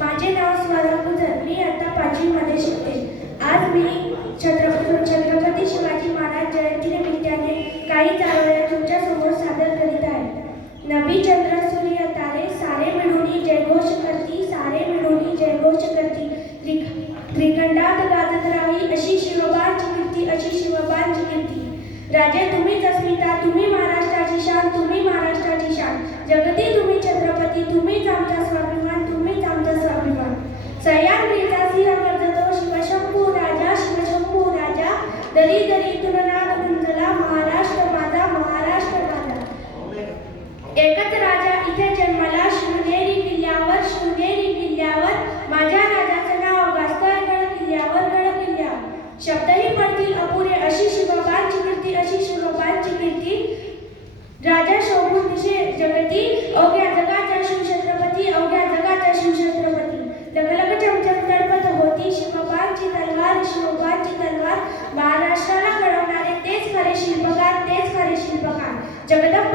माझे नाव स्वरा मी आता पाचवीमध्ये शिकते. आज मी छत्रपती छत्रपती शिवाजी महाराज जयंतीनिमित्ताने काही चालवल्या तुमच्यासमोर सादर करीत आहे. नबी चंद्र सूर्य तारे सारे मिळून जयघोष करती सारे मिळून जयघोष करती. त्रिखंडात गाजत राही अशी शिवबांची कीर्ती अशी शिवबांची कीर्ती राजे तुम्हीच अस्मिता तुम्ही महाराज शब्दही पडतील अपुरे अशी शिवबांची कीर्ती अशी शिवबांची कीर्ती राजा शोभून दिशे जगती अवघ्या जगाचा शिवछत्रपती अवघ्या जगाचा लगलग चमचम होती शिवबांची तलवार शिवबांची तलवार महाराष्ट्राला घडवणारे तेच खरे शिल्पकार तेच खरे शिल्पकार. जगदंब